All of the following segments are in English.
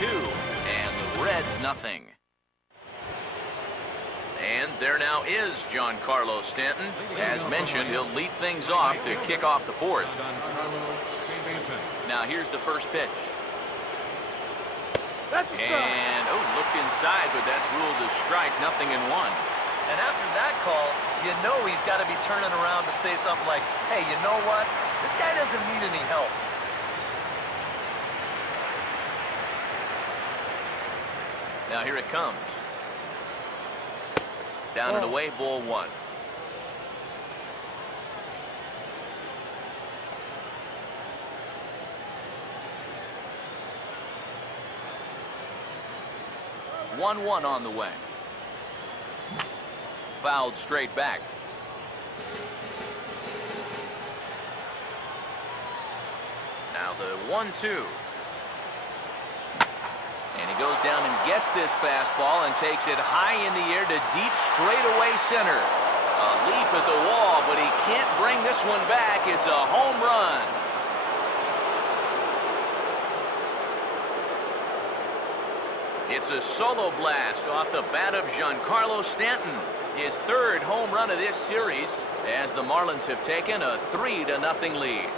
2, and the Reds nothing. And there now is Giancarlo Stanton. As mentioned, he'll lead things off to kick off the fourth. Now here's the first pitch. And, looked inside, but that's ruled a strike, 0-1. And after that call, you know he's got to be turning around to say something like, hey, you know what? This guy doesn't need any help. Now here it comes. Down and away, ball 1. One on the way. Fouled straight back. Now the 1-2. And he goes down and gets this fastball and takes it high in the air to deep straightaway center. A leap at the wall, but he can't bring this one back. It's a home run. It's a solo blast off the bat of Giancarlo Stanton. His third home run of this series as the Marlins have taken a 3-0 lead.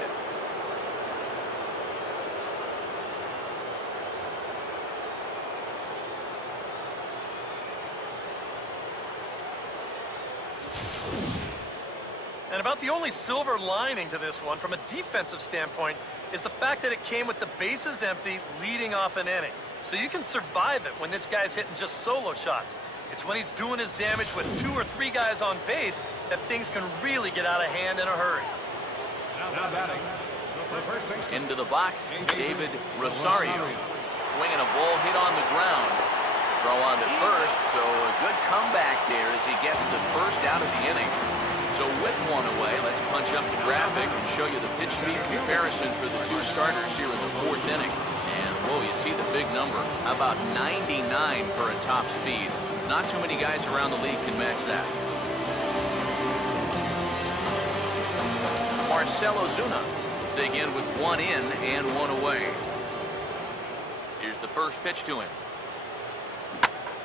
And about the only silver lining to this one from a defensive standpoint is the fact that it came with the bases empty leading off an inning. So you can survive it when this guy's hitting just solo shots. It's when he's doing his damage with 2 or 3 guys on base that things can really get out of hand in a hurry. Into the box, David Rosario. Swinging a ball hit on the ground. Throw on to first, so a good comeback there as he gets the first out of the inning. So with one away, let's punch up the graphic and show you the pitch speed comparison for the 2 starters here in the 4th inning. And, whoa, you see the big number. How about 99 for a top speed? Not too many guys around the league can match that. Marcell Ozuna dig in with 1 in and 1 away. Here's the first pitch to him.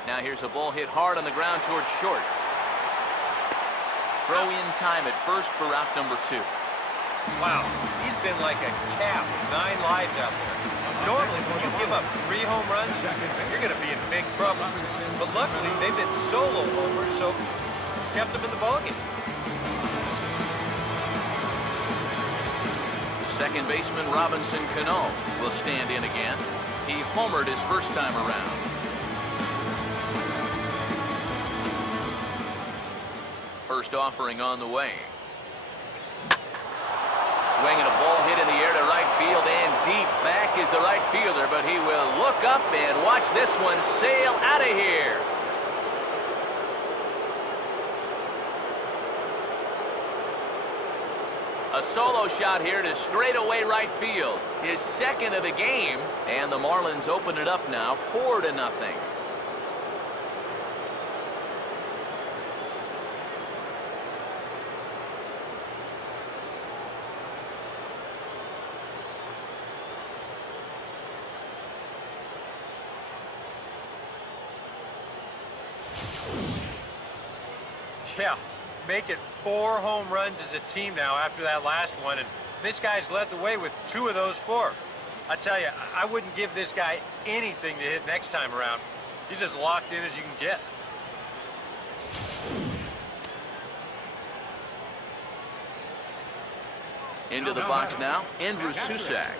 Now here's a ball hit hard on the ground towards short. Throw in time at first for out number 2. Wow, he's been like a cat with 9 lives out there. Normally, when you give up 3 home runs, you're going to be in big trouble. But luckily, they've been solo homers, so kept them in the ballgame. The second baseman, Robinson Cano, will stand in again. He homered his first time around. First offering on the way. Swinging a ball hit in the air to right field, and deep back is the right fielder, but he will look up and watch this one sail out of here. A solo shot here to straightaway right field. His second of the game, and the Marlins open it up now 4-0. Yeah, make it 4 home runs as a team now after that last one, and this guy's led the way with 2 of those 4. I tell you, I wouldn't give this guy anything to hit next time around. He's as locked in as you can get. Into the box now, Andrew Susac.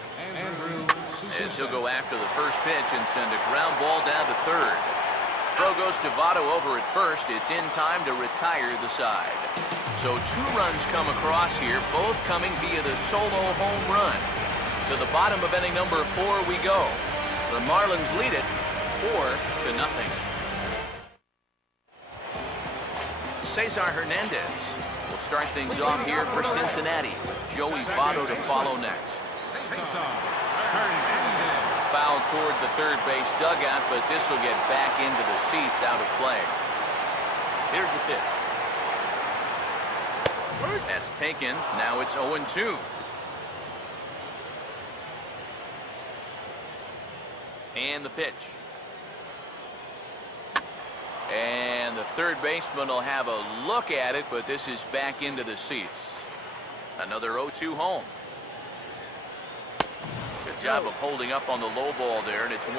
As he'll go after the first pitch and send a ground ball down to third. Throw goes to Votto over at first. It's in time to retire the side. So 2 runs come across here, both coming via the solo home run. To the bottom of inning number 4 we go. The Marlins lead it 4-0. Cesar Hernandez will start things off here for Cincinnati. Joey Votto to follow next. Foul toward the third base dugout, but this will get back into the seats out of play. Here's the pitch. That's taken. Now it's 0-2. And And the pitch. And the third baseman will have a look at it, but this is back into the seats. Another 0-2 home. Good job of holding up on the low ball there, and it's 1-2.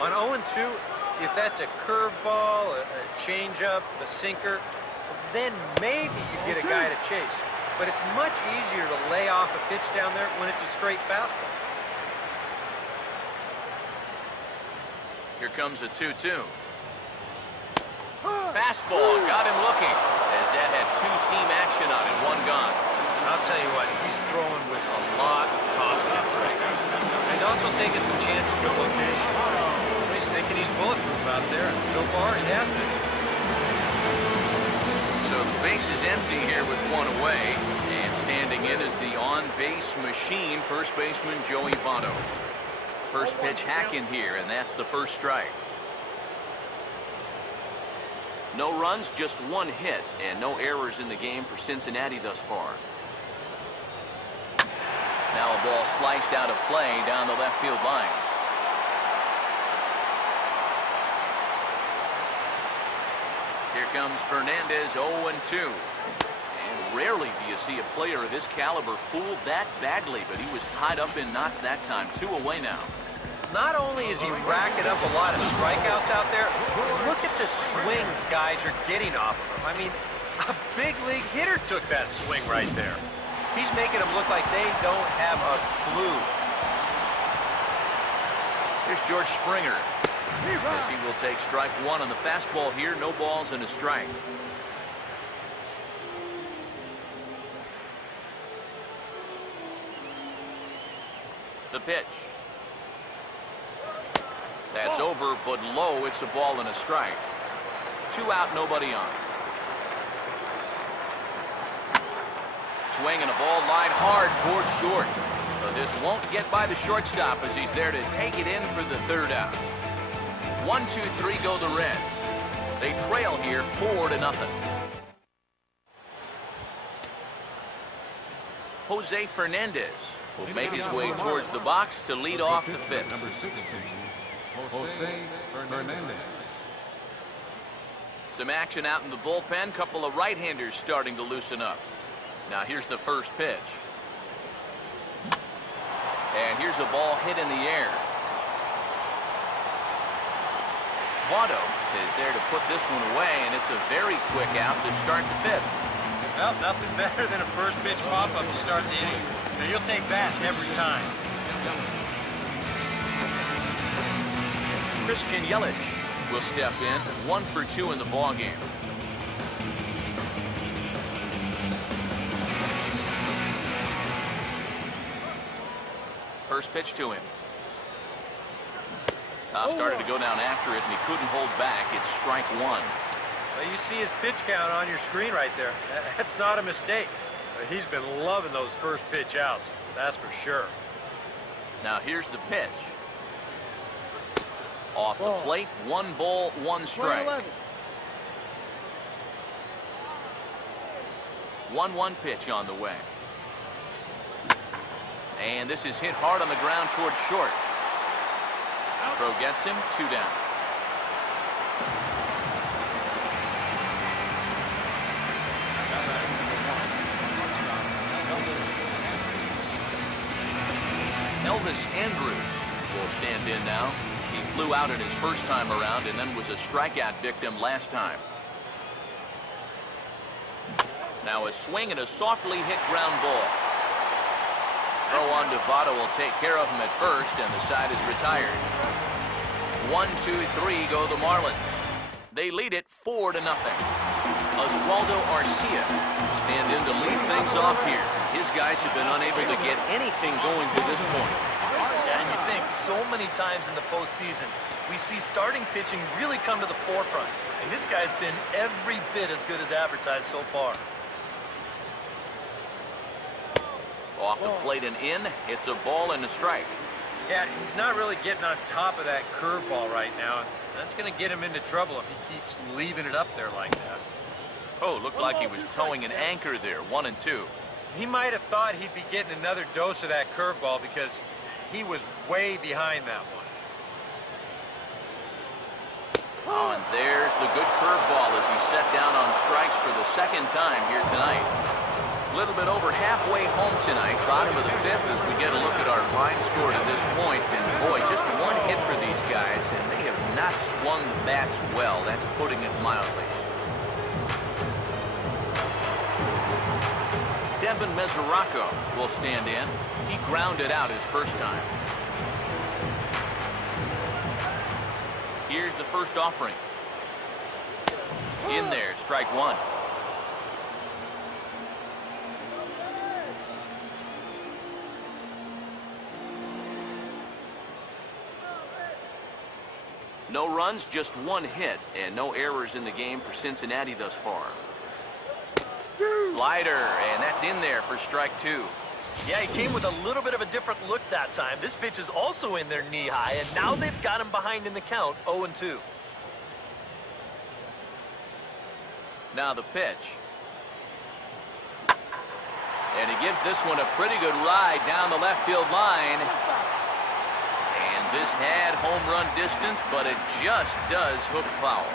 On 0-2, if that's a curveball, a changeup, a sinker, then maybe you get a guy to chase. But it's much easier to lay off a pitch down there when it's a straight fastball. Here comes a 2-2. Fastball got him looking, as that had two-seam action on it, one gone. I'll tell you what, he's throwing with a lot of confidence right now. He's also taking some chances with location. He's thinking he's bulletproof out there, and so far he has been. So the base is empty here with one away, and standing in is the on-base machine, first baseman Joey Votto. First pitch hack in here, and that's the first strike. No runs, just one hit, and no errors in the game for Cincinnati thus far. Now a ball sliced out of play down the left field line. Here comes Fernandez, 0-2. And rarely do you see a player of this caliber fooled that badly, but he was tied up in knots that time. 2 away now. Not only is he racking up a lot of strikeouts out there, look at the swings guys are getting off of him. I mean, a big league hitter took that swing right there. He's making them look like they don't have a clue. Here's George Springer. As he will take strike one on the fastball here. No balls and a strike. The pitch. That's over, but low. It's a ball and a strike. 2 out, nobody on. Swing and a ball line hard towards short. But this won't get by the shortstop as he's there to take it in for the third out. 1-2-3 go the Reds. They trail here 4-0. Jose Fernandez will make his way towards the box to lead off the fifth. Number 16, Jose Fernandez. Some action out in the bullpen. Couple of right-handers starting to loosen up. Now here's the first pitch. And here's a ball hit in the air. Votto is there to put this one away, and it's a very quick out to start the fifth. Well, nothing better than a first pitch pop-up to start the inning. Now, you'll take that every time. Christian Yelich will step in, 1 for 2 in the ballgame. First pitch to him. Started to go down after it, and he couldn't hold back. It's strike one. Well, you see his pitch count on your screen right there. That's not a mistake. He's been loving those first pitch outs, that's for sure. Now here's the pitch. Off the plate, 1 ball, 1 strike. 1-1 pitch on the way. And this is hit hard on the ground towards short. Throw gets him, 2 down. Elvis Andrus will stand in now. He flew out at his first time around and then was a strikeout victim last time. Now a swing and a softly hit ground ball. Throw on to Votto will take care of him at first, and the side is retired. 1-2-3 go the Marlins. They lead it 4-0. Oswaldo Arcia will stand in to lead things off here. His guys have been unable to get anything going to this point. And you think so many times in the postseason, we see starting pitching really come to the forefront. And this guy's been every bit as good as advertised so far. Off the plate and in, it's a ball and a strike. Yeah, he's not really getting on top of that curveball right now. That's going to get him into trouble if he keeps leaving it up there like that. Oh, looked like he was towing an anchor there, 1-2. He might have thought he'd be getting another dose of that curveball because he was way behind that one. second time here tonight. A little bit over halfway home tonight, bottom of the fifth, as we get a look at our line score to this point. And boy, just one hit for these guys, and they have not swung the bats well. That's putting it mildly. Devin Mesoraco will stand in. He grounded out his first time. Here's the first offering. In there, strike one. No runs, just one hit, and no errors in the game for Cincinnati thus far. Slider, and that's in there for strike two. Yeah, he came with a little bit of a different look that time. This pitch is also in there knee-high, and now they've got him behind in the count, 0-2. Now the pitch. And he gives this one a pretty good ride down the left field line. And this had home run distance, but it just does hook foul.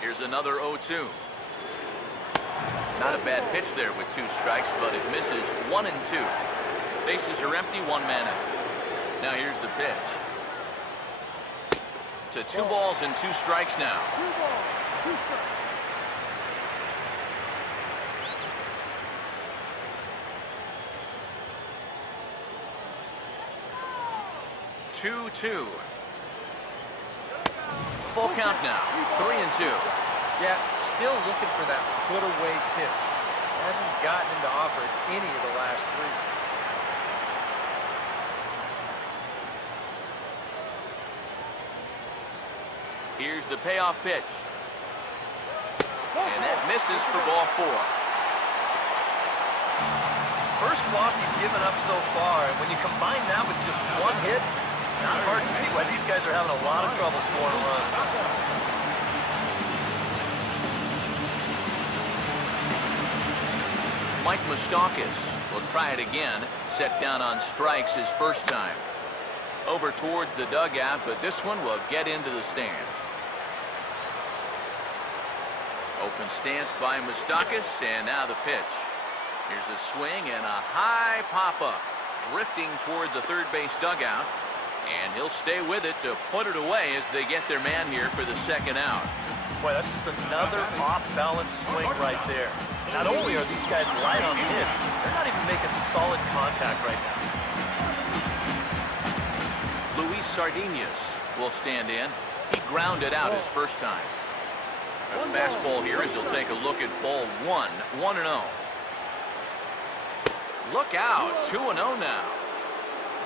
Here's another 0-2. Not a bad pitch there with two strikes, but it misses 1-2. Bases are empty, one man out. Now here's the pitch. To 2 balls and 2 strikes now. 2-2. Full count now. 3-2. Yeah, still looking for that put-away pitch. Hasn't gotten him to offer it any of the last 3. Here's the payoff pitch. And that misses for ball 4. First walk he's given up so far, and when you combine that with just one hit, it's not hard to see why these guys are having a lot of trouble scoring runs. Mike Moustakas will try it again. Set down on strikes his first time. Over towards the dugout, but this one will get into the stands. Open stance by Moustakas, and now the pitch. Here's a swing and a high pop-up. Drifting toward the third base dugout. And he'll stay with it to put it away as they get their man here for the second out. Boy, that's just another off-balance swing right there. Not only are these guys light on hits, they're not even making solid contact right now. Luis Sardinas will stand in. He grounded out his first time. A fastball here as he'll take a look at ball 1. 1-0. Look out. 2-0 now.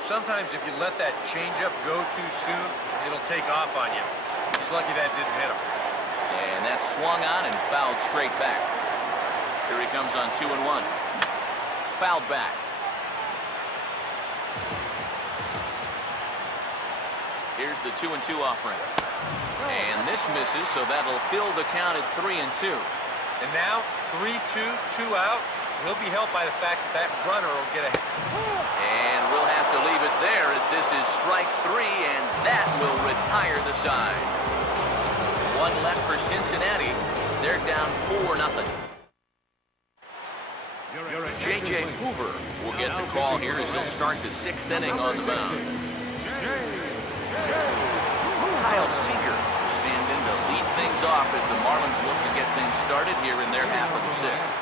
Sometimes if you let that changeup go too soon, it'll take off on you. He's lucky that didn't hit him. And that swung on and fouled straight back. Here he comes on 2-1. Fouled back. Here's the 2-2 offering. And this misses, so that'll fill the count at 3-2. And now, 3-2, 2 out. He'll be helped by the fact that runner will get a... And we'll have to leave it there as this is strike 3, and that will retire the side. One left for Cincinnati. They're down 4-0. J.J. Hoover will get the call here as he'll start the 6th inning on the mound. Kyle Seager will stand in to lead things off as the Marlins look to get things started here in their half of the 6th.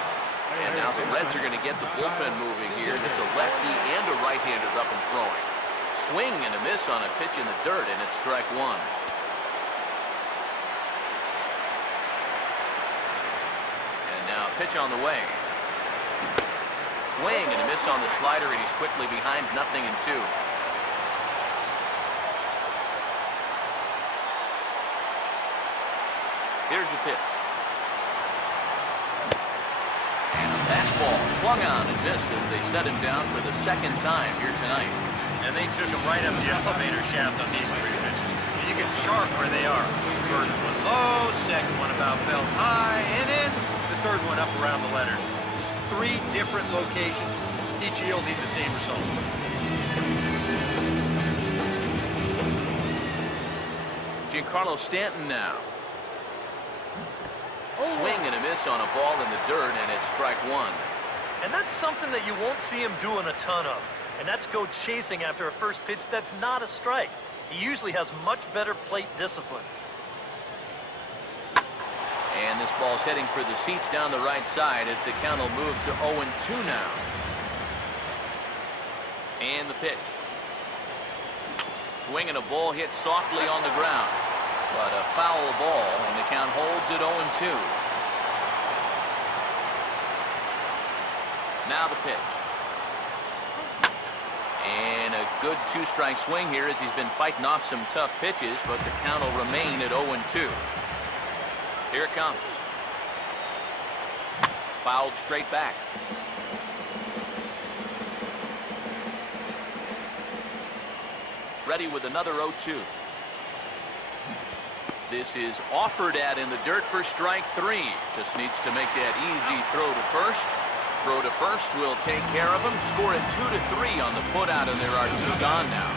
And now the Reds are going to get the bullpen moving here. It's a lefty and a right-hander up and throwing. Swing and a miss on a pitch in the dirt, and it's strike 1. And now a pitch on the way. Swing and a miss on the slider, and he's quickly behind 0-2. Here's the pitch. And a fastball swung on and missed as they set him down for the 2nd time here tonight. And they took him right up the elevator shaft on these 3 pitches. You can chart where they are. First one low, second one about belt high, and then the third one up around the letters. 3 different locations. Each yielding the same result. Giancarlo Stanton now. Swing and a miss on a ball in the dirt, and it's strike one. And that's something that you won't see him doing a ton of. And that's go chasing after a first pitch that's not a strike. He usually has much better plate discipline. And this ball's heading for the seats down the right side as the count will move to 0-2 now. And the pitch. Swing and a ball hit softly on the ground. But a foul ball, and the count holds at 0-2. Now the pitch. And a good two-strike swing here as he's been fighting off some tough pitches, but the count will remain at 0-2. Here it comes. Fouled straight back. Ready with another 0-2. This is offered at in the dirt for strike three. Just needs to make that easy throw to first. Throw to first will take care of him. Score it 2-3 on the putout, and there are two gone now.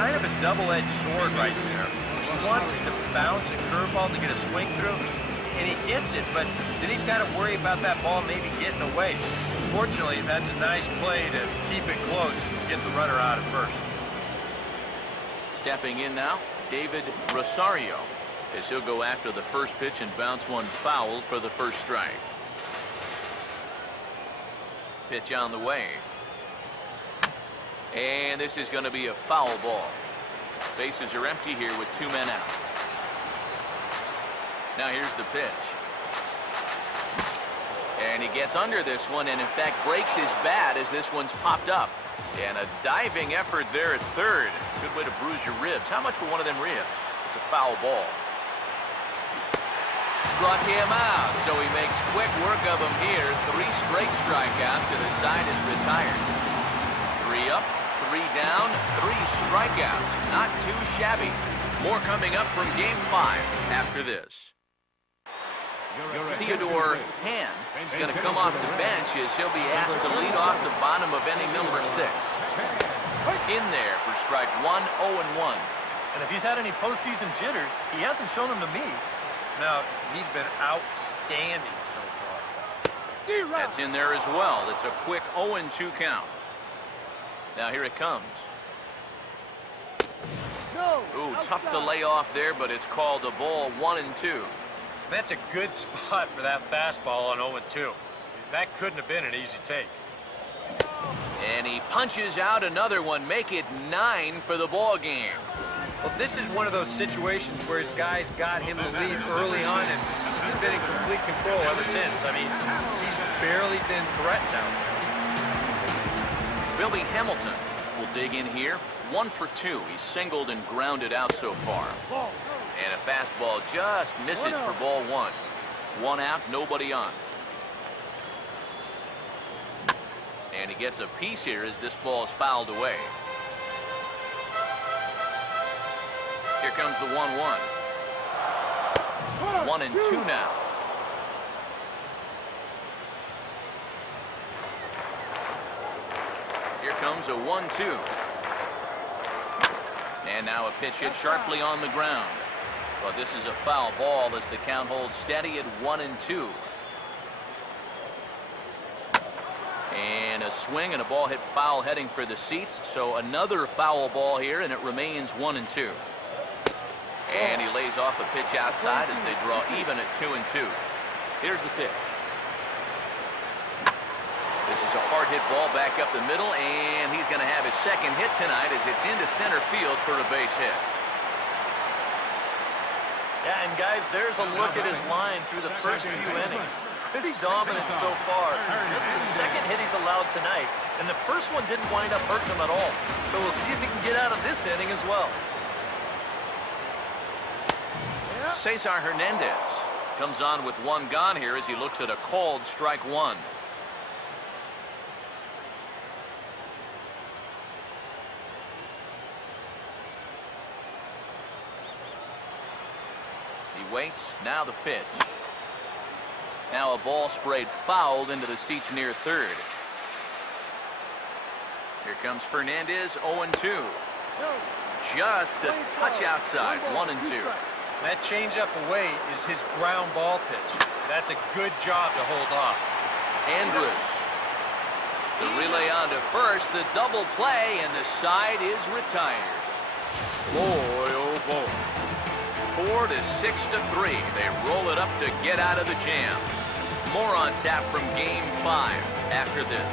Kind of a double-edged sword right there. He wants to bounce a curveball to get a swing through, and he gets it, but then he's got to worry about that ball maybe getting away. Fortunately, that's a nice play to keep it close and get the runner out at first. Stepping in now, David Rosario, as he'll go after the first pitch and bounce one foul for the first strike. Pitch on the way. And this is going to be a foul ball. Bases are empty here with two men out. Now here's the pitch. And he gets under this one and in fact breaks his bat as this one's popped up. And a diving effort there at third. Good way to bruise your ribs. How much for one of them ribs? It's a foul ball. Struck him out, so he makes quick work of him here. 3 straight strikeouts, and the side is retired. 3 up, 3 down, 3 strikeouts. Not too shabby. More coming up from Game 5 after this. Theodore Tan is going to come off the bench as he'll be asked to lead off the bottom of inning number 6. In there for strike 1, 0-1. And if he's had any postseason jitters, he hasn't shown them to me. No, he's been outstanding so far. That's in there as well. It's a quick 0-2 count. Now here it comes. Ooh, tough to lay off there, but it's called a ball 1-2. That's a good spot for that fastball on 0-2. That couldn't have been an easy take. And he punches out another one, make it 9 for the ball game. Well, this is one of those situations where his guys got him the lead early on, and he's been in complete control ever since. I mean, he's barely been threatened out there. Billy Hamilton will dig in here. 1 for 2. He's singled and grounded out so far. And a fastball just misses for ball 1. 1 out, nobody on. And he gets a piece here as this ball is fouled away. Here comes the 1-1. 1-2 now. Here comes a 1-2. And now a pitch hit sharply on the ground. But this is a foul ball as the count holds steady at 1-2. And a swing and a ball hit foul heading for the seats. So another foul ball here, and it remains 1-2. And he lays off a pitch outside as they draw even at 2-2. Here's the pitch. This is a hard hit ball back up the middle, and he's going to have his second hit tonight as it's into center field for a base hit. Yeah, and guys, there's a look at his line through the first few innings. Pretty dominant so far. Just the second hit he's allowed tonight, and the first one didn't wind up hurting him at all. So we'll see if he can get out of this inning as well. Cesar Hernandez comes on with 1 gone here as he looks at a called strike 1. He waits. Now the pitch. Now a ball sprayed fouled into the seats near third. Here comes Fernandez, 0-2. Just a touch outside, 1-2. That changeup away is his ground ball pitch. That's a good job to hold off. Andrus. The relay on to first, the double play, and the side is retired. Boy, oh boy. 4 to 6 to 3. They roll it up to get out of the jam. More on tap from Game 5 after this.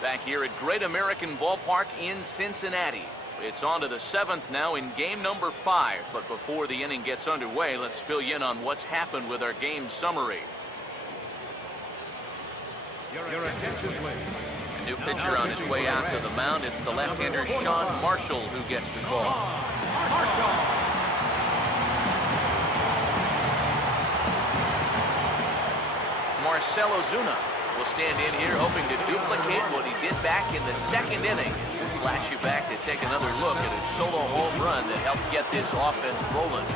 Back here at Great American Ballpark in Cincinnati. It's on to the 7th now in game number 5. But before the inning gets underway, let's fill you in on what's happened with our game summary. Your attention, please. A new pitcher on his way out to the mound. It's the left-hander Sean Marshall who gets the call. Marcell Ozuna will stand in here hoping to duplicate what he did back in the 2nd inning. We'll flash you back to take another look at his solo home run that helped get this offense rolling.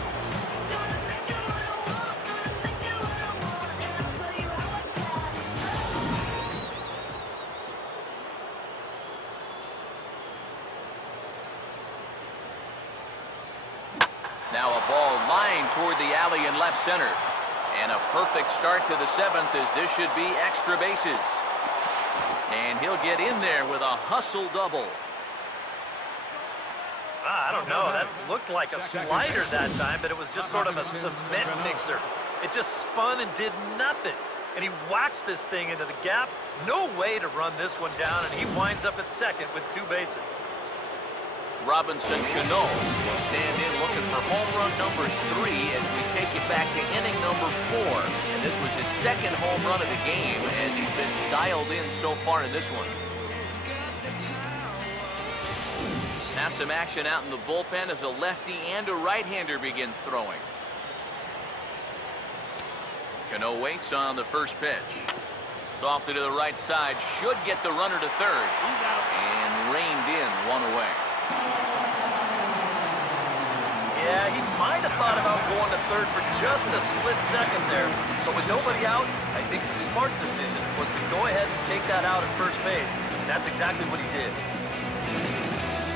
Now a ball lined toward the alley in left center. And a perfect start to the 7th as this should be extra bases. And he'll get in there with a hustle double. I don't know. That looked like a slider that time, but it was just sort of a cement mixer. It just spun and did nothing. And he whacks this thing into the gap. No way to run this one down, and he winds up at second with 2 bases. Robinson Cano will stand in looking for home run number 3 as we take it back to inning number 4. And this was his 2nd home run of the game, and he's been dialed in so far in this one. Now some action out in the bullpen as a lefty and a right-hander begin throwing. Cano waits on the first pitch. Softly to the right side, should get the runner to third. And reined in, 1 away. Yeah, he might have thought about going to third for just a split second there. But with nobody out, I think the smart decision was to go ahead and take that out at first base. And that's exactly what he did.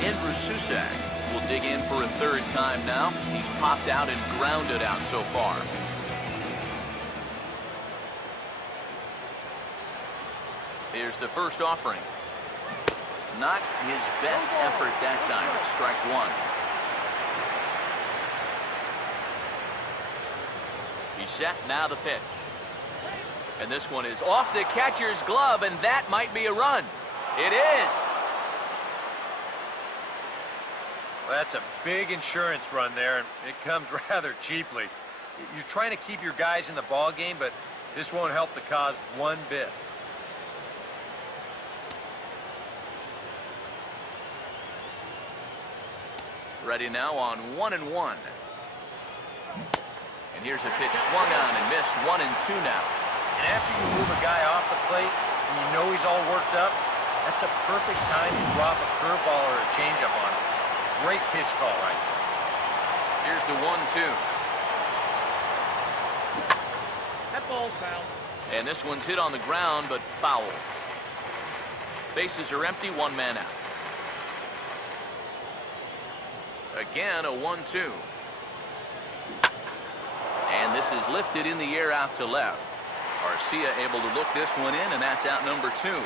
Andrew Susak will dig in for a 3rd time now. He's popped out and grounded out so far. Here's the first offering. Not his best effort that time. It's strike 1. He's set, now the pitch. And this one is off the catcher's glove, and that might be a run. It is. Well, that's a big insurance run there, and it comes rather cheaply. You're trying to keep your guys in the ball game, but this won't help the cause one bit. Ready now on 1-1. And here's a pitch swung on and missed. 1-2 now. And after you move a guy off the plate and you know he's all worked up, that's a perfect time to drop a curveball or a changeup on him. Great pitch call right there. Here's the 1-2. That ball's foul. And this one's hit on the ground, but foul. Bases are empty, 1 man out. Again, a 1-2. And this is lifted in the air out to left. Garcia able to look this one in, and that's out number 2. Now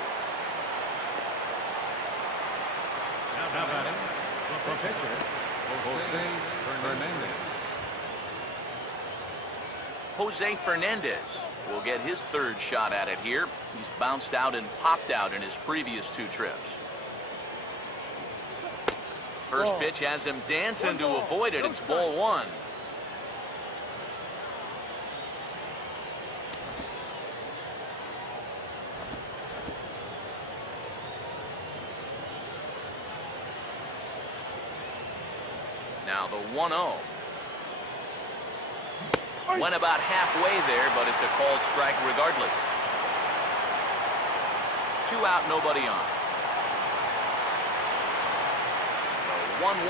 batting, the pitcher, Jose Fernandez. Jose Fernandez will get his 3rd shot at it here. He's bounced out and popped out in his previous 2 trips. First pitch has him dancing to avoid it. It's ball 1. Now the 1-0. Went about halfway there, but it's a called strike regardless. 2 out, nobody on. 1-1.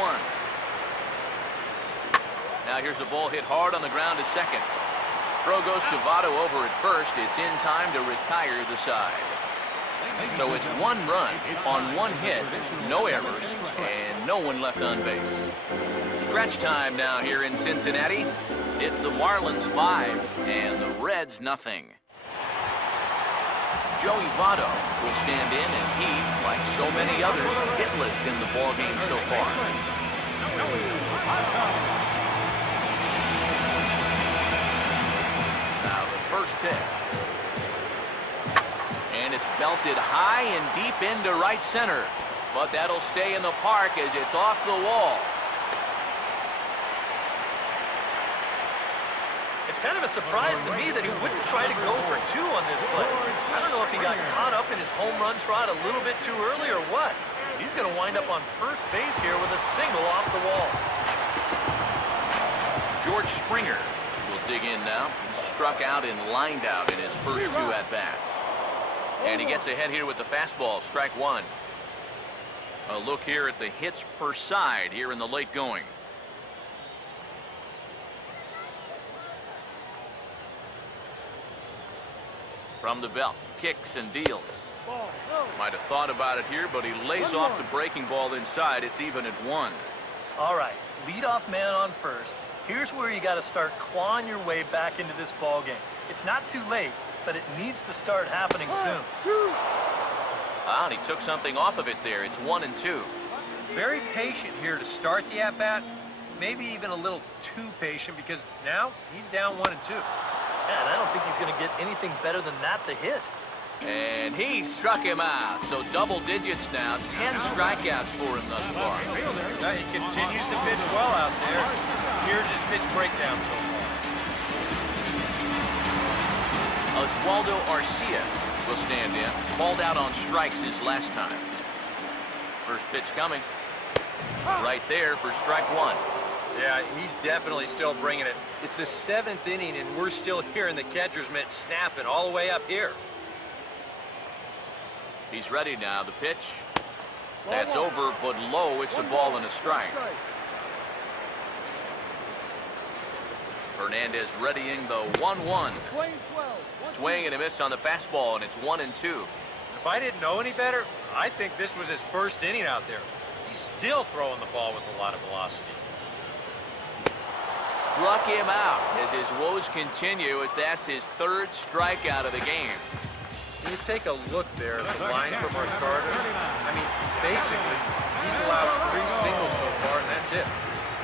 Now here's a ball hit hard on the ground to second. Throw goes to Votto over at first. It's in time to retire the side. So it's 1 run on 1 hit, no errors, and no one left on base. Stretch time now here in Cincinnati. It's the Marlins 5 and the Reds nothing. Joey Votto will stand in, and he, like so many others, hitless in the ballgame so far. Now the first pitch. And it's belted high and deep into right center. But that'll stay in the park as it's off the wall. It's kind of a surprise to me that he wouldn't try to go for 2 on this play. I don't know if he got caught up in his home run trot a little bit too early or what. He's going to wind up on first base here with a single off the wall. George Springer will dig in now. Struck out and lined out in his first 2 at-bats. And he gets ahead here with the fastball, strike 1. A look here at the hits per side here in the late going. From the belt, kicks and deals. Might have thought about it here, but he lays off the breaking ball inside. It's even at 1. All right, leadoff man on first. Here's where you got to start clawing your way back into this ball game. It's not too late, but it needs to start happening soon. Ah, and he took something off of it there. It's 1 and 2. Very patient here to start the at-bat. Maybe even a little too patient because now he's down 1 and 2. And I don't think he's going to get anything better than that to hit. And he struck him out. So double digits now. 10 strikeouts for him thus far. Now he continues to pitch well out there. Here's his pitch breakdown so far. Oswaldo Arcia will stand in. Called out on strikes his last time. First pitch coming. Right there for strike 1. Yeah, he's definitely still bringing it. It's the 7th inning, and we're still hearing the catcher's mitt snapping all the way up here. He's ready now. The pitch. That's over, but low. It's a ball and a strike. Fernandez readying the 1-1. Swing and a miss on the fastball, and it's 1 and 2. If I didn't know any better, I think this was his first inning out there. He's still throwing the ball with a lot of velocity. Struck him out as his woes continue, as that's his 3rd strikeout of the game. When you take a look there at the line from our starter, I mean, basically, he's allowed 3 singles so far, and that's it.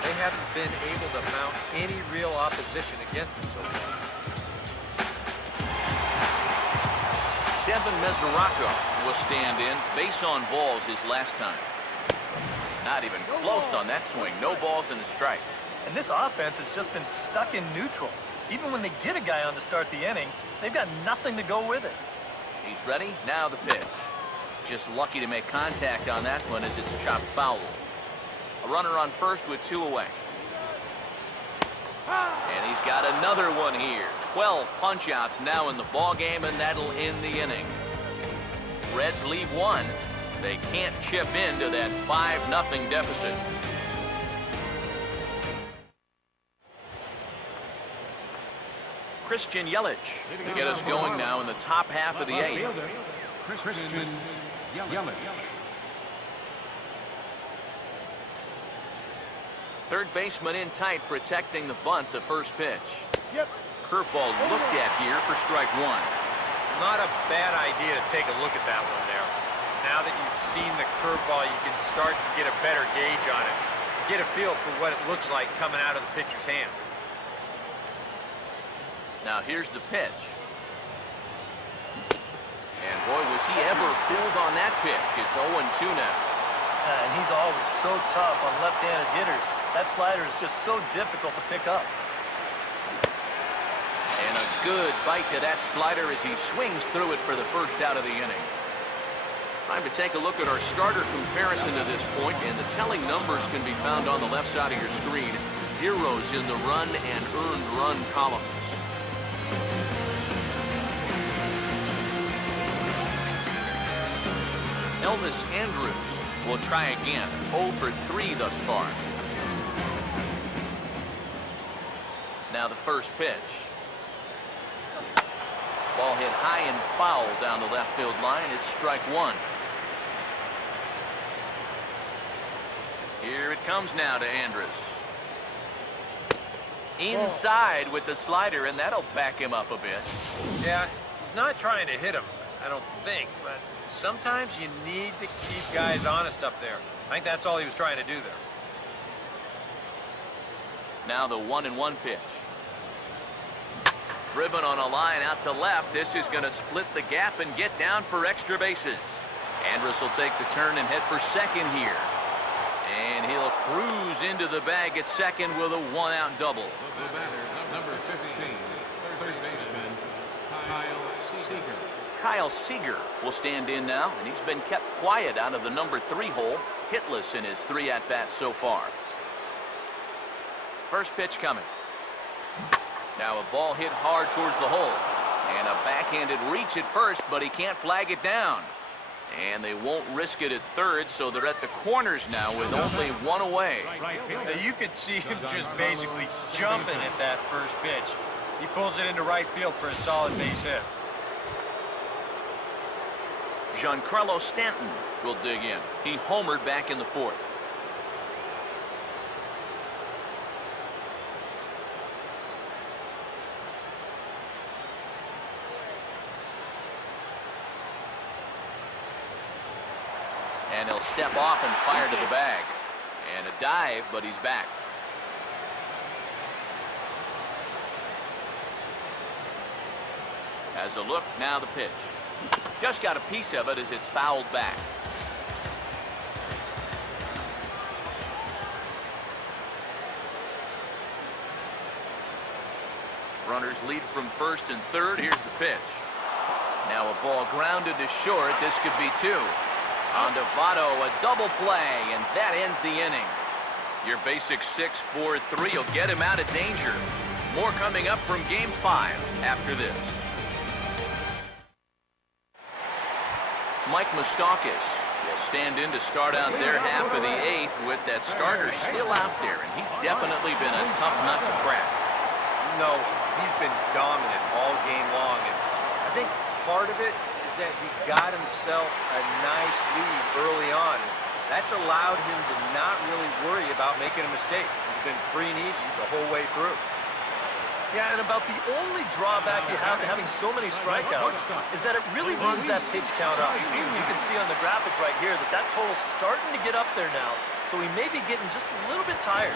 They haven't been able to mount any real opposition against him so far. Devin Mesoraco will stand in. Base on balls his last time. Not even close on that swing. No balls and a strike. And this offense has just been stuck in neutral. Even when they get a guy on to start the inning, they've got nothing to go with it. He's ready. Now the pitch. Just lucky to make contact on that one as it's chopped foul. A runner on first with 2 away. And he's got another one here. 12 punch-outs now in the ball game, and that'll end the inning. Reds leave 1. They can't chip into that 5-0 deficit. Christian Yelich to get us going now in the top half of the 8th. Christian Yelich. Third baseman in tight, protecting the bunt, the first pitch. Curveball looked at here for strike 1. Not a bad idea to take a look at that one there. Now that you've seen the curveball, you can start to get a better gauge on it. Get a feel for what it looks like coming out of the pitcher's hand. Now here's the pitch. And boy, was he ever fooled on that pitch. It's 0-2 now. And he's always so tough on left-handed hitters. That slider is just so difficult to pick up. And a good bite to that slider as he swings through it for the first out of the inning. Time to take a look at our starter comparison to this point, and the telling numbers can be found on the left side of your screen. Zeros in the run and earned run columns. Elvis Andrus will try again. 0 for 3 thus far. Now the first pitch. Ball hit high and foul down the left field line. It's strike one. Here it comes now to Andrus. Inside with the slider, and that'll back him up a bit. Yeah, he's not trying to hit him, I don't think, but sometimes you need to keep guys honest up there. I think that's all he was trying to do there. Now the 1-1 pitch. Driven on a line out to left. This is going to split the gap and get down for extra bases. Andrus will take the turn and head for second here. And he'll cruise into the bag at second with a one-out double. The batter, number 15, third baseman, Kyle Seager. Kyle Seager will stand in now, and he's been kept quiet out of the number 3 hole, hitless in his 3 at-bats so far. First pitch coming. Now a ball hit hard towards the hole, and a backhanded reach at first, but he can't flag it down. And they won't risk it at third, so they're at the corners now with only one away. Now you could see him just basically jumping at that first pitch. He pulls it into right field for a solid base hit. Giancarlo Stanton will dig in. He homered back in the 4th. And he'll step off and fire to the bag. And a dive, but he's back. As a look, now the pitch. Just got a piece of it as it's fouled back. Runners lead from first and third. Here's the pitch. Now a ball grounded to short. This could be 2. On to Votto, a double play, and that ends the inning. Your basic 6-4-3 will get him out of danger. More coming up from Game 5 after this. Mike Moustakas will stand in to start out their half of the 8th with that starter still out there, and he's definitely been a tough nut to crack. No, he's been dominant all game long, and I think part of it is that he got himself a nice lead early on. That's allowed him to not really worry about making a mistake. He's been free and easy the whole way through. Yeah, and about the only drawback you have to having so many strikeouts is that it really runs that pitch count up. You can see on the graphic right here that that total's starting to get up there now, so he may be getting just a little bit tired.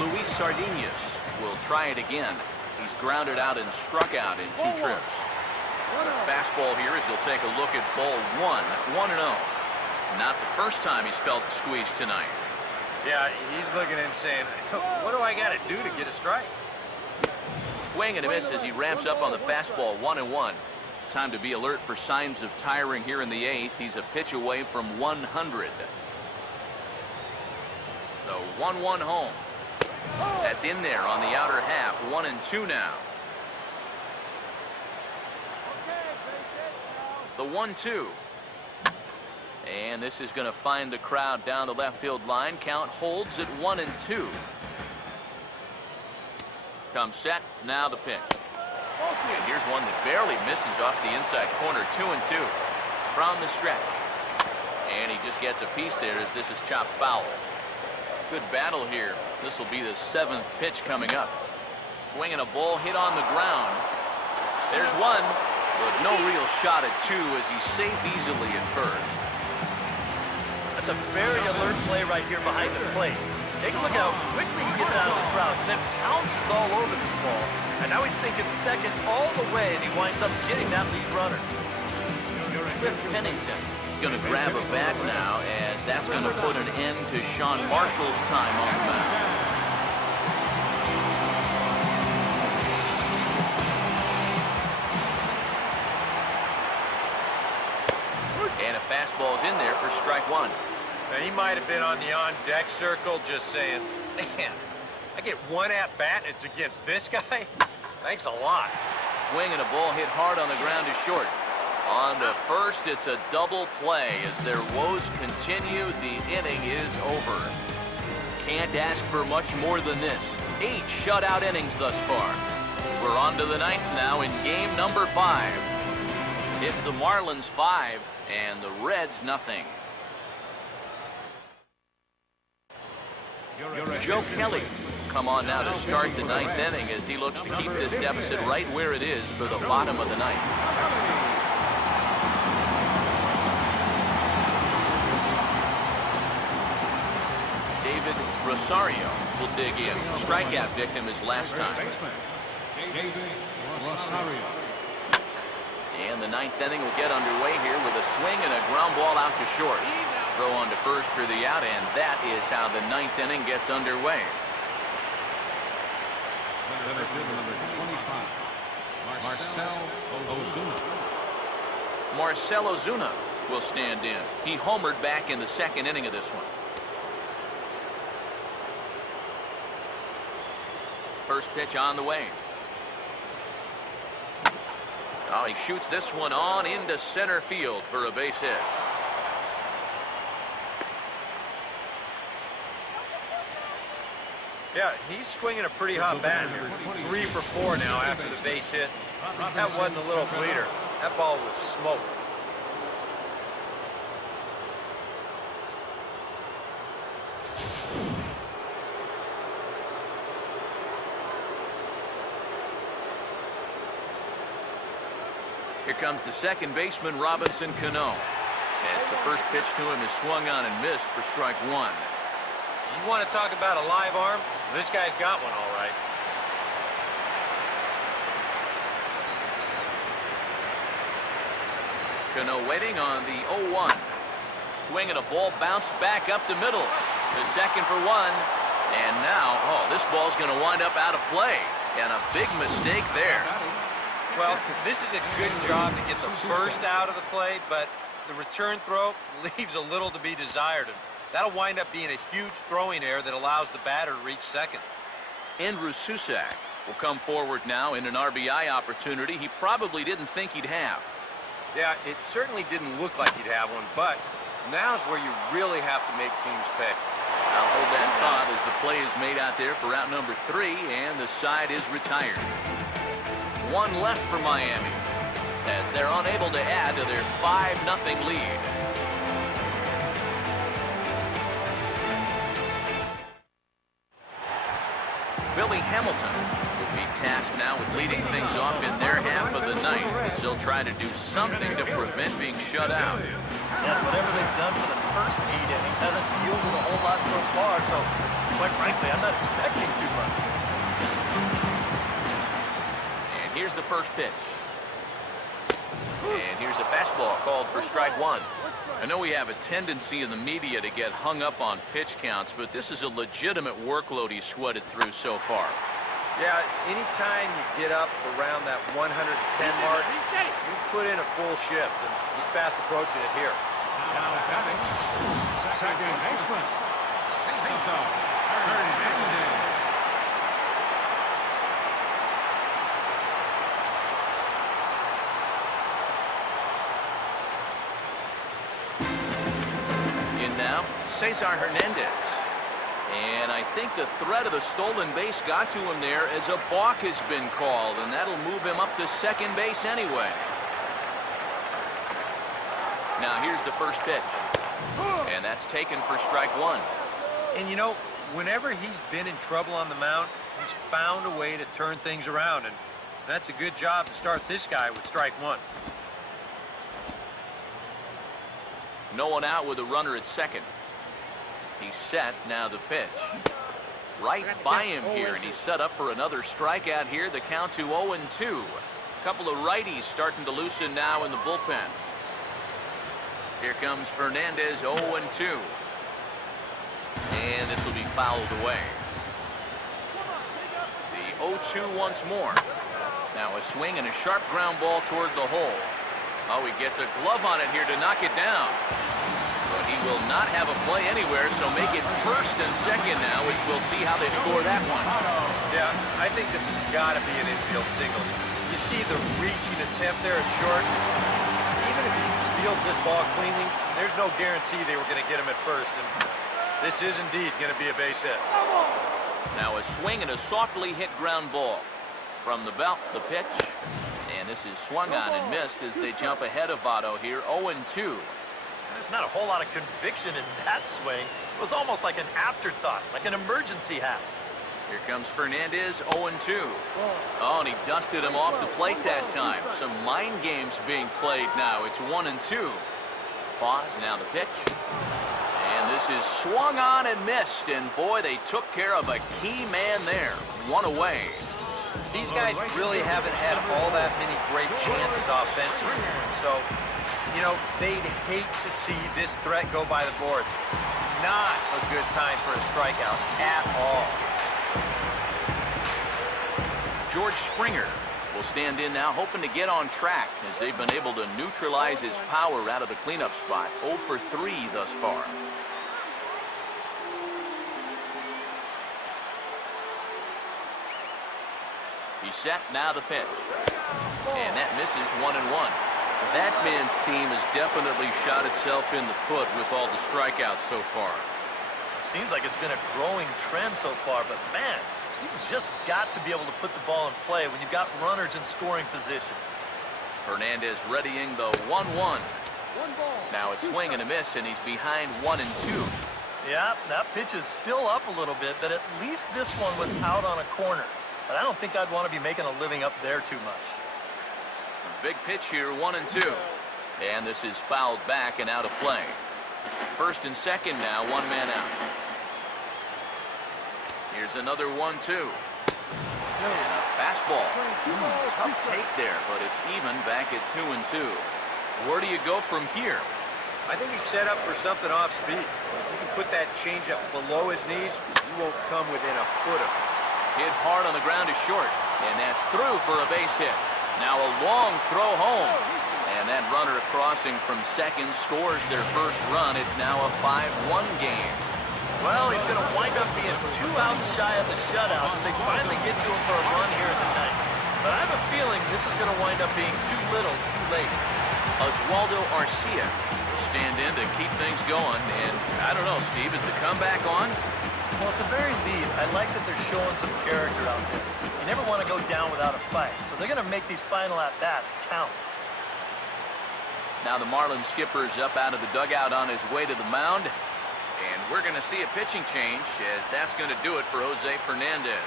Luis Sardinas will try it again. He's grounded out and struck out in 2 trips. Fastball here as he'll take a look at ball 1, 1-0. Not the first time he's felt the squeeze tonight. Yeah, he's looking and saying, what do I got to do to get a strike? Swing and a miss as he ramps up on the fastball, 1-1. Time to be alert for signs of tiring here in the 8th. He's a pitch away from 100. The 1-1 home. That's in there on the outer half. 1-2 now. The 1-2. And this is going to find the crowd down the left field line. Count holds at 1-2. Comes set. Now the pitch. And here's one that barely misses off the inside corner. 2-2 from the stretch. And he just gets a piece there as this is chopped foul. Good battle here. This will be the 7th pitch coming up. Swinging a ball hit on the ground. There's one, but no real shot at 2 as he's safe easily at first. That's a very alert play right here behind the plate. Take a look how quickly he gets out of the crowd and then pounces all over this ball. And now he's thinking second all the way, and he winds up getting that lead runner. Cliff Pennington is going to grab a bat now, as that's going to put an end to Sean Marshall's time on the mound. And a fastball's in there for strike 1. Now, he might have been on the on-deck circle just saying, man, I get one at-bat and it's against this guy? Thanks a lot. Swing and a ball hit hard on the ground to short. On to first, it's a double play. As their woes continue, the inning is over. Can't ask for much more than this. 8 shutout innings thus far. We're on to the ninth now in game number 5. It's the Marlins 5 and the Reds nothing. Joe Kelly come on now to start the ninth inning as he looks to keep this deficit right where it is for the bottom of the ninth. David Rosario will dig in. Strikeout victim his last time. And the ninth inning will get underway here with a swing and a ground ball out to short. Throw on to first for the out, and that is how the ninth inning gets underway. Number 25, Marcell Ozuna will stand in. He homered back in the second inning of this one. First pitch on the way. Oh, he shoots this one on into center field for a base hit. Yeah, he's swinging a pretty hot bat here. 3 for 4 now after the base hit. That wasn't a little bleeder. That ball was smoked. Here comes the second baseman, Robinson Cano. As the first pitch to him is swung on and missed for strike 1. You want to talk about a live arm? This guy's got one all right. Cano waiting on the 0-1. Swinging a ball bounced back up the middle. The second for 1. And now, oh, this ball's going to wind up out of play. And a big mistake there. Well, this is a good job to get the first out of the play, but the return throw leaves a little to be desired. And that'll wind up being a huge throwing error that allows the batter to reach second. Andrew Susac will come forward now in an RBI opportunity he probably didn't think he'd have. Yeah, it certainly didn't look like he'd have one, but now's where you really have to make teams pay. I'll hold that thought as the play is made out there for out number 3, and the side is retired. 1 left for Miami as they're unable to add to their 5-0 lead. Billy Hamilton will be tasked now with leading things off in their half of the ninth, as they'll try to do something to prevent being shut out. Yeah, whatever they've done for the first 8 innings hasn't yielded a whole lot so far, so quite frankly, I'm not expecting too much. And here's the first pitch. And here's a fastball called for strike 1. I know we have a tendency in the media to get hung up on pitch counts, but this is a legitimate workload he's sweated through so far. Yeah, anytime you get up around that 110 mark, you put in a full shift, and he's fast approaching it here. now batting, second baseman, Hernandez. Now, Cesar Hernandez. And I think the threat of the stolen base got to him there as a balk has been called, and that'll move him up to second base anyway. Now here's the first pitch. And that's taken for strike 1. And you know, whenever he's been in trouble on the mound, he's found a way to turn things around, and that's a good job to start this guy with strike 1. No one out with a runner at second. He's set, now the pitch. Right by him here, and he's set up for another strikeout here. The count to 0-2. A couple of righties starting to loosen now in the bullpen. Here comes Fernandez, 0-2. And this will be fouled away. The 0-2 once more. Now a swing and a sharp ground ball toward the hole. Oh, he gets a glove on it here to knock it down. But he will not have a play anywhere, so make it first and second now as we'll see how they score that one. Yeah, I think this has got to be an infield single. You see the reaching attempt there at short. Even if he fields this ball cleanly, there's no guarantee they were going to get him at first. And this is indeed going to be a base hit. Now a swing and a softly hit ground ball. From the belt, the pitch. And this is swung on and missed as they jump ahead of Votto here, 0-2. There's not a whole lot of conviction in that swing. It was almost like an afterthought, like an emergency hat. Here comes Fernandez, 0-2. Oh, and he dusted him off the plate that time. Some mind games being played now. It's 1-2. Pause, now the pitch. And this is swung on and missed. And boy, they took care of a key man there. One away. These guys really haven't had all that many great chances offensively. So, you know, they'd hate to see this threat go by the board. Not a good time for a strikeout at all. George Springer will stand in now, hoping to get on track as they've been able to neutralize his power out of the cleanup spot. 0 for 3 thus far. He's set, now the pitch. And that misses 1-1. That man's team has definitely shot itself in the foot with all the strikeouts so far. It seems like it's been a growing trend so far, but man, you've just got to be able to put the ball in play when you've got runners in scoring position. Fernandez readying the 1-1. Now it's swing and a miss, and he's behind 1-2. Yeah, that pitch is still up a little bit, but at least this one was out on a corner. But I don't think I'd want to be making a living up there too much. A big pitch here, 1-2. And this is fouled back and out of play. First and second now, one man out. Here's another 1-2. And a fastball. Tough take there, but it's even back at 2-2. Where do you go from here? I think he's set up for something off speed. If you can put that changeup below his knees, you won't come within a foot of it. Hit hard on the ground is short, and that's through for a base hit. Now a long throw home, and that runner crossing from second scores their first run. It's now a 5-1 game. Well, he's going to wind up being 2 outs shy of the shutout as they finally get to him for a run here in the ninth. But I have a feeling this is going to wind up being too little, too late. Oswaldo Arcia will stand in to keep things going, and I don't know, Steve, is the comeback on? Well, at the very least, I like that they're showing some character out there. You never want to go down without a fight, so they're going to make these final at-bats count. Now the Marlins skipper's up out of the dugout on his way to the mound, and we're going to see a pitching change, as that's going to do it for Jose Fernandez.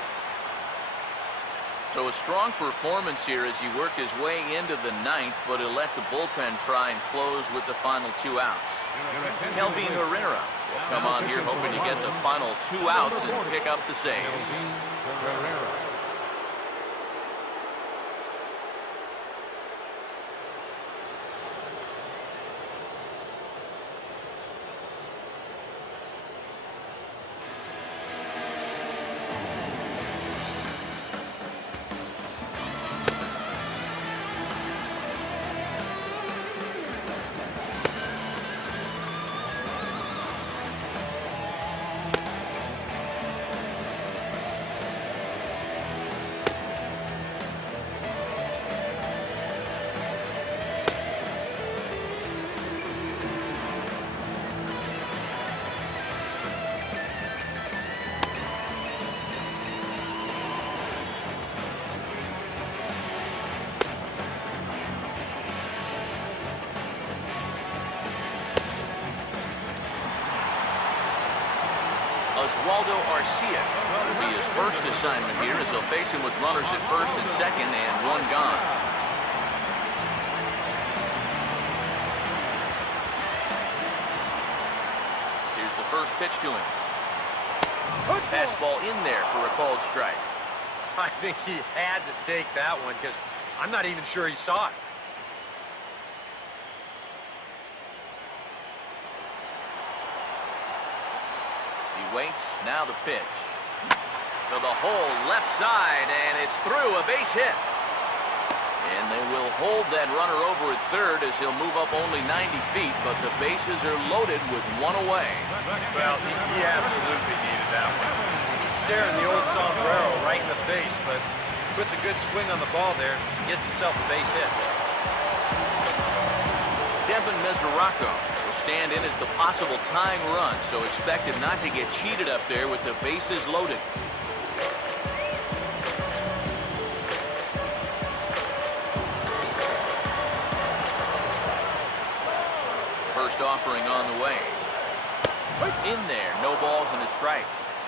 So a strong performance here as he worked his way into the ninth, but he'll let the bullpen try and close with the final 2 outs. Kelvin Herrera will come on here hoping to get the final 2 outs and pick up the save. Oswaldo Arcia will be his first assignment here as they'll face him with runners at first and second and 1 gone. Here's the first pitch to him. Fastball in there for a called strike. I think he had to take that one because I'm not even sure he saw it. Waits, now the pitch. To the hole, left side, and it's through, a base hit. And they will hold that runner over at third as he'll move up only 90 feet, but the bases are loaded with 1 away. Well, he absolutely needed that one. He's staring the old sombrero right in the face, but puts a good swing on the ball there, gets himself a base hit. Devin Mesoraco will stand in as the possible tying run, so expected not to get cheated up there with the bases loaded. First offering on the way. In there, no balls and a strike.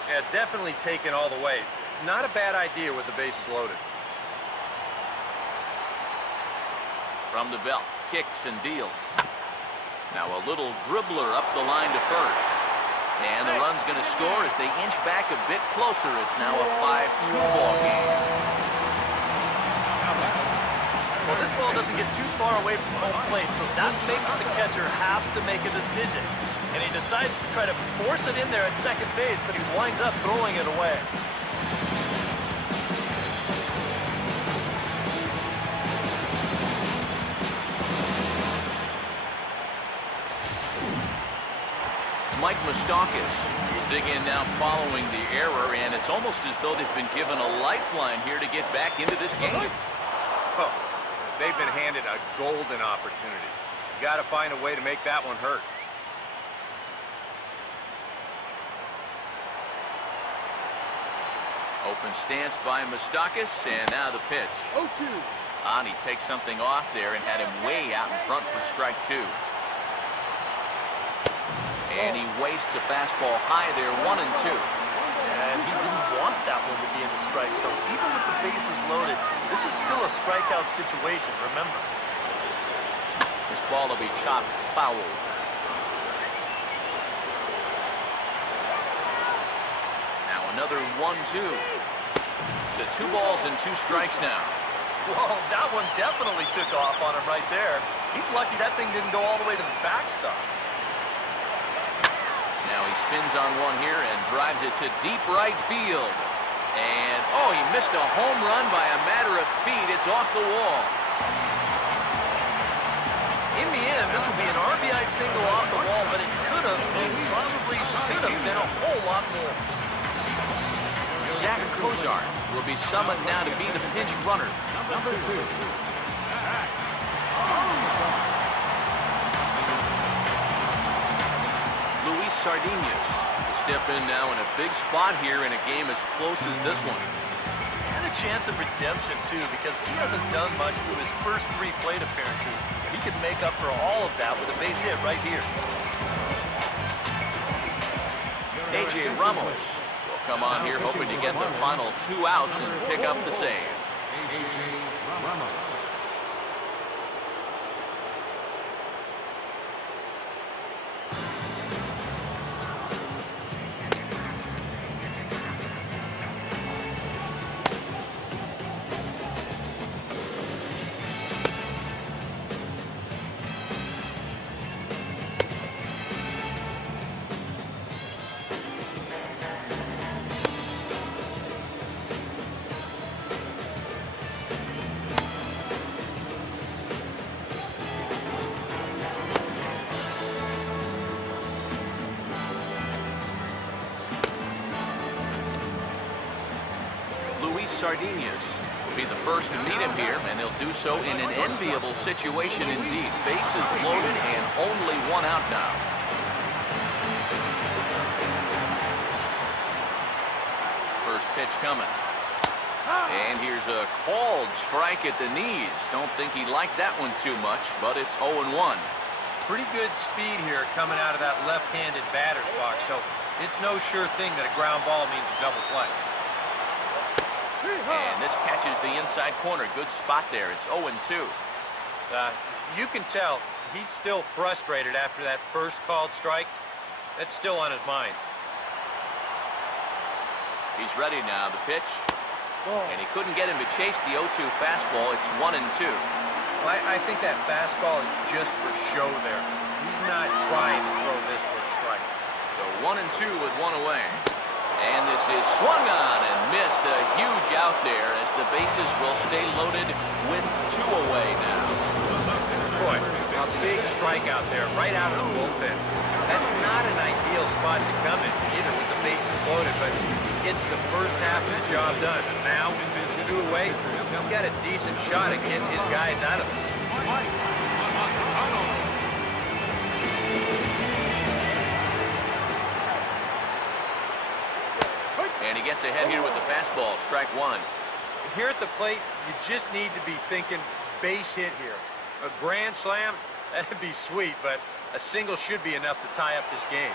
Yeah, definitely taken all the way. Not a bad idea with the bases loaded. From the belt, kicks and deals. Now a little dribbler up the line to first. And the run's going to score as they inch back a bit closer. It's now a 5-2 ball game. Well, this ball doesn't get too far away from home plate, so that makes the catcher have to make a decision. And he decides to try to force it in there at second base, but he winds up throwing it away. Mike Moustakas will dig in now following the error, and it's almost as though they've been given a lifeline here to get back into this game. Oh, they've been handed a golden opportunity. You got to find a way to make that one hurt. Open stance by Moustakas, and now the pitch. 0-2. Ani takes something off there and had him way out in front for strike 2. And he wastes a fastball high there, 1-2. And he didn't want that one to be in the strike, so even with the bases loaded, this is still a strikeout situation, remember. This ball will be chopped foul. Now another 1-2. To 2 balls and 2 strikes now. Whoa, that one definitely took off on him right there. He's lucky that thing didn't go all the way to the backstop. Now he spins on one here and drives it to deep right field. And, oh, he missed a home run by a matter of feet. It's off the wall. In the end, this will be an RBI single off the wall, but it could have and probably should have been a whole lot more. Zach Kozar will be summoned now to be the pinch runner. Number 2. Luis Sardinas will step in now in a big spot here in a game as close as this one. And a chance of redemption, too, because he hasn't done much through his first 3 plate appearances. He could make up for all of that with a base hit right here. A.J. Ramos will come on here hoping to get the final 2 outs and pick up the save. A.J. Ramos. Sardinas will be the first to meet him here, and they'll do so in an enviable situation indeed. Bases loaded and only 1 out now. First pitch coming. And here's a called strike at the knees. Don't think he liked that one too much, but it's 0-1. Pretty good speed here coming out of that left-handed batter's box, so it's no sure thing that a ground ball means a double play. And this catches the inside corner. Good spot there. It's 0-2. You can tell he's still frustrated after that first called strike. That's still on his mind. He's ready now. The pitch. And he couldn't get him to chase the 0-2 fastball. It's 1-2. Well, I think that fastball is just for show there. He's not trying to throw this for a strike. So 1-2 with 1 away. And this is swung on and missed. A huge out there as the bases will stay loaded with 2 away now. Boy, a big strikeout there right out of the bullpen. That's not an ideal spot to come in, either with the bases loaded, but he gets the first half of the job done. And now, with 2 away, he's got a decent shot at getting his guys out of this. And he gets ahead here with the fastball, strike 1. Here at the plate, you just need to be thinking base hit here. A grand slam, That'd be sweet, but a single should be enough to tie up this game.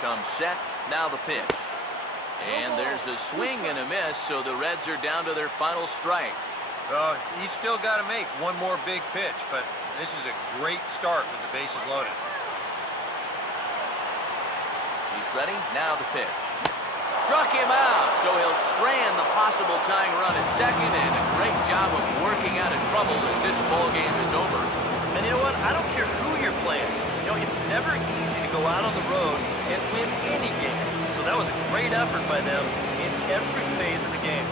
Comes set, now the pitch. And there's a swing and a miss, so the Reds are down to their final strike. Well, he's still got to make one more big pitch, but this is a great start with the bases loaded. He's ready, now the pitch. Struck him out, so he'll strand the possible tying run at second, and a great job of working out of trouble as this ball game is over. And you know what? I don't care who you're playing. You know, it's never easy to go out on the road and win any game. So that was a great effort by them in every phase of the game.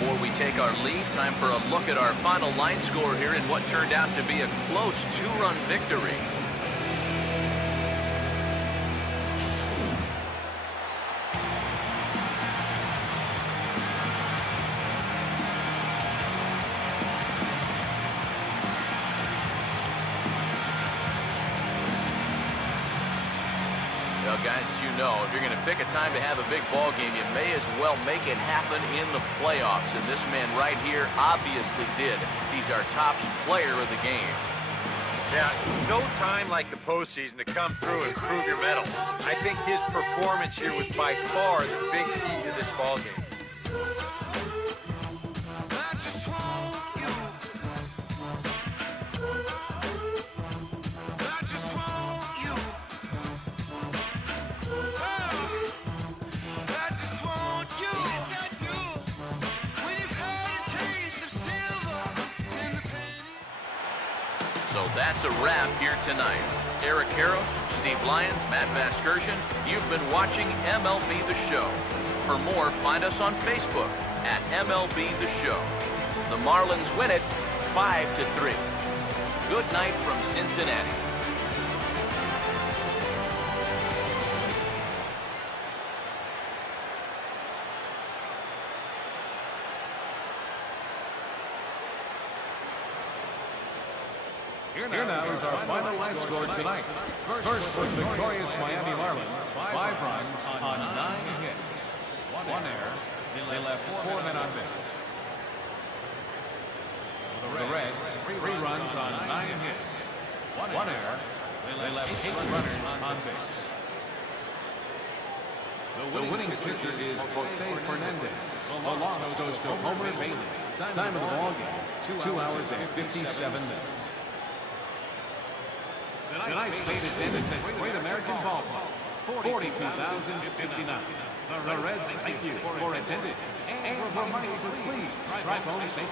Before we take our leave, time for a look at our final line score here in what turned out to be a close 2-run victory. Well, guys, as you know, if you're going to pick a time to have a big ball game, you may as well make it happen in the playoffs. And this man right here obviously did. He's our top player of the game. Yeah, no time like the postseason to come through and prove your mettle. I think his performance here was by far the big key to this ball game. So that's a wrap here tonight. Eric Karros, Steve Lyons, Matt Vasgersian, you've been watching MLB The Show. For more, find us on Facebook at MLB The Show. The Marlins win it 5-3. Good night from Cincinnati. Here now is our final line score tonight. First for the victorious Miami Marlins, 5 runs on 9 hits. 1 error. They left 4 men on base. For the Reds, 3 runs on 9 hits. 1 error. They left 8 runners on base. The winning pitcher is Jose Fernandez. The loss goes to Homer Bailey. Time of the ball game, 2 hours and 57 minutes. Tonight's fate is ended at Great American Ballpark, 42,059. The Reds thank you for attending. And for money, please try phone safety.